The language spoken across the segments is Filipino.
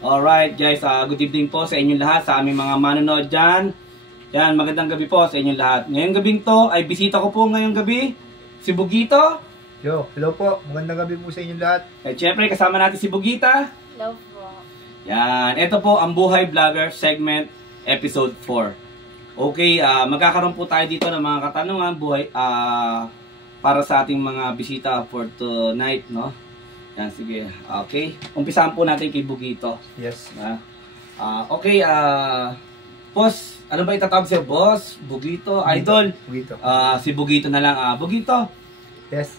Alright guys, good evening po sa inyong lahat, sa aming mga manonood dyan. Yan, magandang gabi po sa inyong lahat. Ngayong gabing to ay bisita ko po ngayong gabi, si Bugito. Yo, hello po, magandang gabi po sa inyong lahat. At syempre kasama natin si Bugita. Hello po. Yan, ito po ang Buhay Vlogger segment episode 4. Okay, magkakaroon po tayo dito ng mga katanungan para sa ating mga bisita for tonight, no? Yan, sige. Okay. Umpisahan po natin kay Bugito. Yes. Okay, boss, ano ba itatawag sa'yo? Boss, Bugito, idol? Bugito. Si Bugito na lang. Bugito. Yes.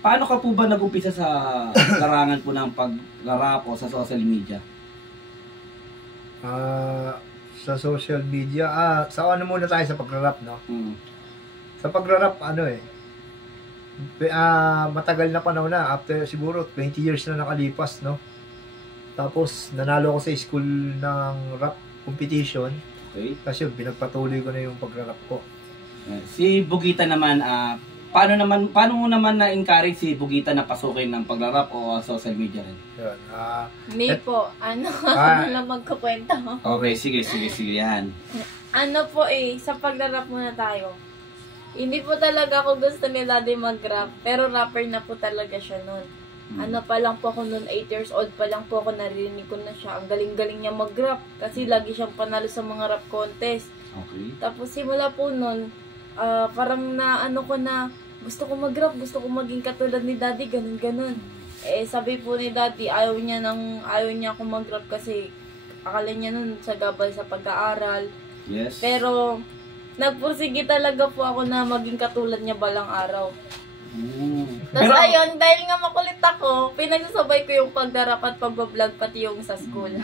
Paano ka po ba nag-umpisa sa larangan po ng paglarap o sa social media? Sa social media, sa ano muna tayo sa pagrarap, no? Sa pagrarap, matagal na panahon na, after siguro 20 years na nakalipas, no? Tapos, nanalo ako sa school ng rap competition. Okay. Kasi pinagpatuloy ko na yung pagrarap ko. Si Bugita naman, paano mo naman na-encourage si Bugita na pasukin ng paglarap o social media rin? Yun. May po, ano lang magkukwento. Okay, sige, yan. Ano po sa paglarap muna tayo. Hindi po talaga ako gusto ni Daddy mag-rap, pero rapper na po talaga siya noon. Ano pa lang po ako noon, 8 years old pa lang po ako, narinig ko na siya. Ang galing-galing niya mag-rap kasi lagi siyang panalo sa mga rap contest. Okay. Tapos simula po noon, parang gusto ko mag-rap, gusto ko maging katulad ni Daddy, ganun-ganun. Sabi po ni Daddy, ayaw niya akong mag-rap kasi akala niya noon sagabal sa pag-aaral. Yes. Pero nagpursige talaga po ako na maging katulad niya balang araw. Tapos ayun, dahil nga makulit ako, pinagsasabay ko yung pagdarap at pagbablog pati yung sa school.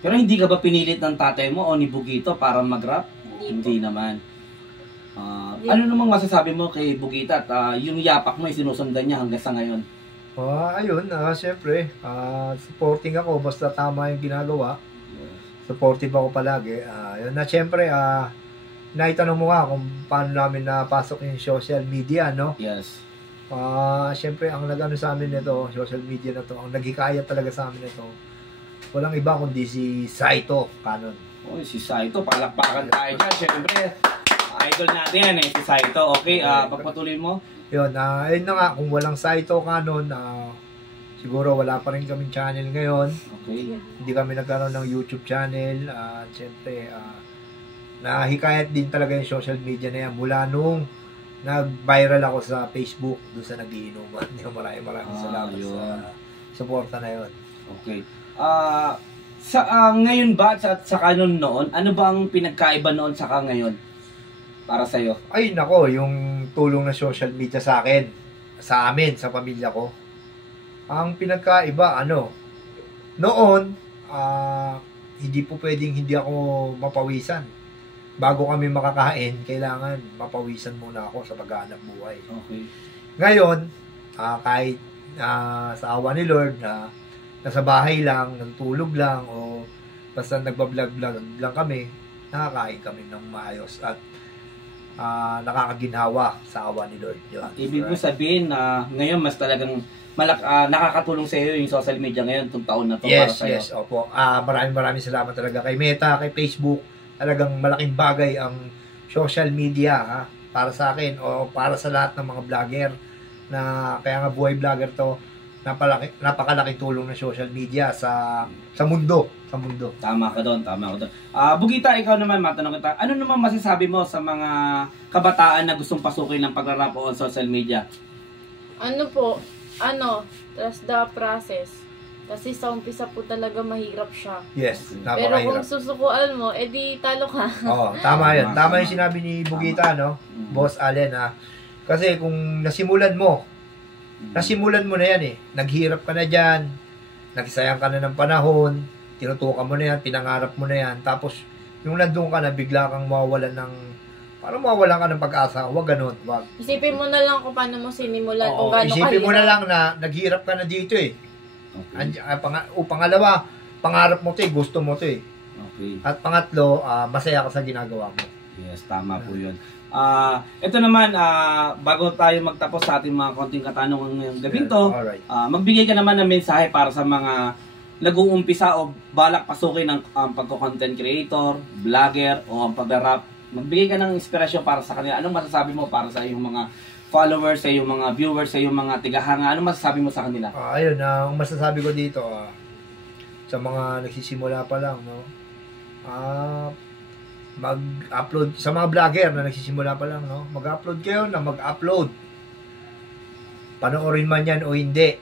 Pero hindi ka ba pinilit ng tatay mo o ni Bugito para mag-rap? Hindi naman. Ano namang masasabi mo kay Bugita at yung yapak mo ay sinusundan niya hanggang sa ngayon? Ayun, siyempre, supporting ako, basta tama yung ginagawa. Supportive ako palagi. Yun na, siyempre, naitanong mo nga kung paano namin napasok yung social media, no? Yes. Siyempre, ang nag-ano sa amin nito, social media na to, ang naghikayat talaga sa amin nito, walang iba kundi si Saito Canon. Si Saito, palakpakan tayo dyan. Siyempre, idol natin yan si Saito. Okay, pagpatuloy mo. Yun, ayun na nga, kung walang Saito Canon, siguro wala pa rin kaming channel ngayon. Okay. Hindi kami nagkaroon ng YouTube channel. Siyempre, nahikayat din talaga yung social media na yan mula nung nag-viral ako sa Facebook doon sa nagiinuman. Maraming salamat sa suporta na yun. Okay. Ngayon ba at sa Canon noon, ano bang pinagkaiba noon sa ngayon para sa'yo? Ay nako, yung tulong ng social media sa akin, sa amin, sa pamilya ko. Ang pinagkaiba, noon, hindi po pwedeng hindi ako mapawisan. Bago kami makakain, kailangan mapawisan muna ako sa paghahanap buhay. Okay. Ngayon, kahit sa awa ni Lord, nasa bahay lang, nagtulog lang, o basta nagbablog-vlog lang kami, nakakain kami ng maayos at nakakaginhawa sa awa ni Lord. Yun. Ibig ko sabihin na ngayon mas talagang nakakatulong sa iyo yung social media ngayon itong taon na to para sa iyo. Yes, opo. Maraming salamat talaga kay Meta, kay Facebook. Talagang malaking bagay ang social media para sa akin o para sa lahat ng mga vlogger na kaya nga Buhay Vlogger to, napakalaking tulong ng social media sa mundo. Tama ka doon. Bugita, ikaw naman, matanong kita, ano naman masasabi mo sa mga kabataan na gustong pasukin ng pagrarap o social media? Trust the process. Kasi sa umpisa po talaga mahirap siya. Yes, napakahirap. Pero kung susukuan mo, edi talo ka. Oo, tama yan. Tama yung sinabi ni Bugita, no? Boss Allen, Kasi kung nasimulan mo na yan Naghirap ka na dyan, nagsayang ka na ng panahon, tinutukan mo na yan, pinangarap mo na yan, tapos yung nandun ka na, bigla kang mawawalan ka ng pag-asa. Huwag ganun, wag. Isipin mo na lang kung paano mo sinimulan, kung gaano kahirap. Isipin mo na lang na naghirap ka na dito Okay. Pangalawa, pangarap mo to gusto mo to Okay. At pangatlo, masaya ka sa ginagawa mo. Yes, tama po yun. Ito naman, bago tayo magtapos sa ating mga konting katanungan ngayong gabi to, Alright. Magbigay ka naman ng mensahe para sa mga nag-uumpisa o balak pasukin ng pagko-content creator, vlogger, o ang pag-rap, magbigay ka ng inspirasyon para sa kanila. Anong masasabi mo para sa iyong mga followers, sa iyong mga viewers, sa iyong mga tigahanga? Anong masasabi mo sa kanila? Ayun, ang masasabi ko dito, sa mga nagsisimula pa lang, no? Mag-upload, sa mga vlogger na nagsisimula pa lang, no? Mag-upload kayo na mag-upload. Panoorin man yan o hindi.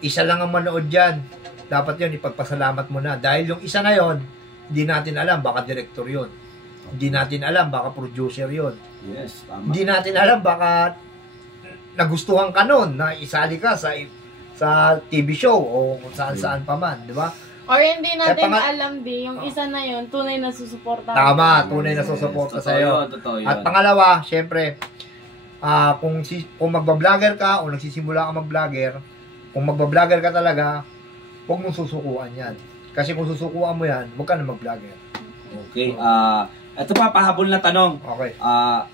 Isa lang ang manood dyan. Dapat yun, ipagpasalamat mo na. Dahil yung isa na yon, hindi natin alam, baka director yun. Hindi natin alam, baka producer yun. Yes, tama. Hindi natin alam, baka nagustuhan ka nun na isali ka sa TV show o kung saan-saan pa man, di ba? Or hindi natin alam din, yung isa na yun, tunay na susuporta. Tama, tunay na susuporta sa'yo. At pangalawa, syempre, kung magbablogger ka o nagsisimula ka mag-vlogger, kung magbablogger ka talaga, huwag mong susukuan yan. Kasi kung susukuan mo yan, huwag ka na mag-vlogger. Okay, ito pa, pahabol na tanong. Okay.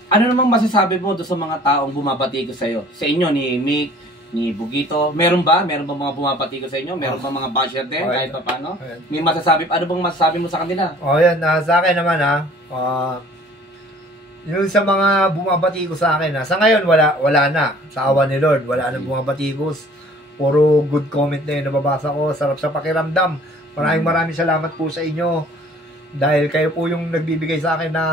Ano namang masasabi mo doon sa mga taong bumabati ko sa'yo? Sa inyo, ni Mick, ni Bugito, meron ba? Meron ba mga bumabati ko sa inyo? Meron ba mga basher din? Okay. Kahit pa paano? Okay. May masasabi, ano bang masasabi mo sa kanila? Yan, sa akin naman yung sa mga bumabati ko sa akin, sa ngayon wala na. Sa awa ni Lord, wala na bumabati ko. Puro good comment na yung nababasa ko. Sarap sa pakiramdam. Maraming salamat po sa inyo. Dahil kayo po yung nagbibigay sa akin na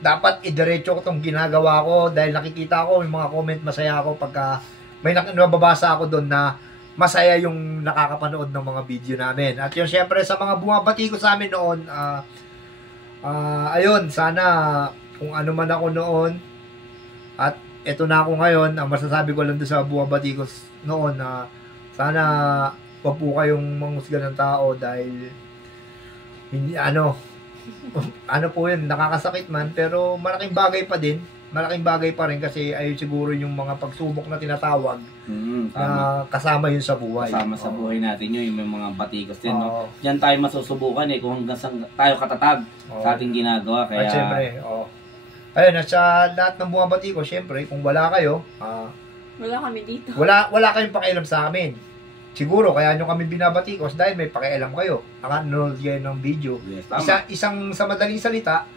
dapat idiretso ko itong ginagawa ko. Dahil nakikita ko yung mga comment, masaya ako pagka may nababasa ako doon na masaya yung nakakapanood ng mga video namin. At yun, syempre sa mga bumabati ko sa amin noon, ayun, sana kung ano man ako noon, at eto na ako ngayon, ang masasabi ko lang doon sa bumabati ko noon na sana wag po kayong manghusga ng tao dahil hindi, ano po yun, nakakasakit man, pero malaking bagay pa din. Malaking bagay pa rin kasi ayun siguro yung mga pagsubok na tinatawag na kasama yun sa buhay. Kasama sa buhay natin yun, yung mga batikos din. No? Diyan tayo masusubukan kung hanggang saan tayo katatag sa ating ginagawa. Kaya... At syempre, ayun, at sa lahat ng bumabati ko, syempre, kung wala kayo, wala kami dito. Wala kayong pakialam sa amin. Siguro, kaya nyo kami binabati ko dahil may pakialam kayo. Nakanood kayo ng video. Yes, isang sa madaling salita,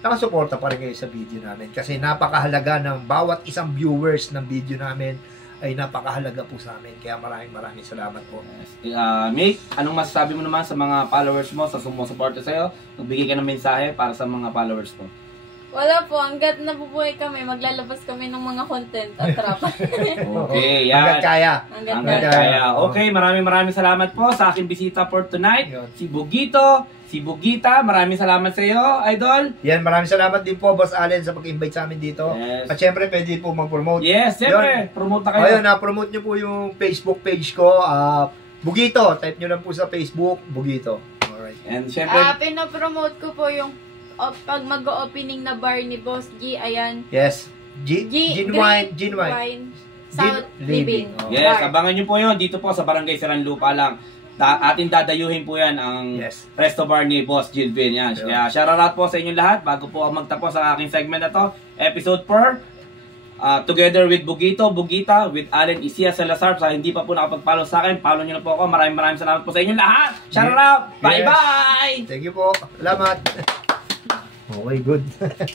nakasuporta pa rin kayo sa video namin. Kasi napakahalaga ng bawat isang viewers ng video namin ay napakahalaga po sa amin. Kaya maraming salamat po. Yes. Mick, anong masasabi mo naman sa mga followers mo, sa sumusuporta sa'yo? Magbigay ka ng mensahe para sa mga followers mo. Wala po, hanggat nabubuhay kami, maglalabas kami ng mga content at rap. Okay, yan. Hanggat kaya. Hanggat kaya. Okay, maraming salamat po sa aking bisita for tonight. Si Bugito, si Bugita, maraming salamat sa iyo, Idol. Yan, maraming salamat din po, Boss Allen, sa pag-invite sa amin dito. Yes. At syempre, pwede po mag-promote. Yes, syempre. Promote na kayo. Ayun, promote nyo po yung Facebook page ko. Bugito, type nyo lang po sa Facebook, Bugito. Alright. And syempre, pinapromote ko po yung pag mag-opening na bar ni Boss G, ayan. Yes. Genuine South Living. yes, Bar. abangan nyo po yun. Dito po sa Barangay Saranlupa lang. Atin dadayuhin po yan ang Resto Bar ni Boss Gilvin. Yan. Kaya shoutout po sa inyong lahat. Bago po ako magtapos sa aking segment na to, episode 4. Together with Bugito, Bugita, with Allen Isia Salazar. Sa hindi pa po nakapag-follow sa akin, follow nyo na po ako. Maraming salamat po sa inyong lahat. Shoutout! Bye-bye! Thank you po. Salamat. Okay, good.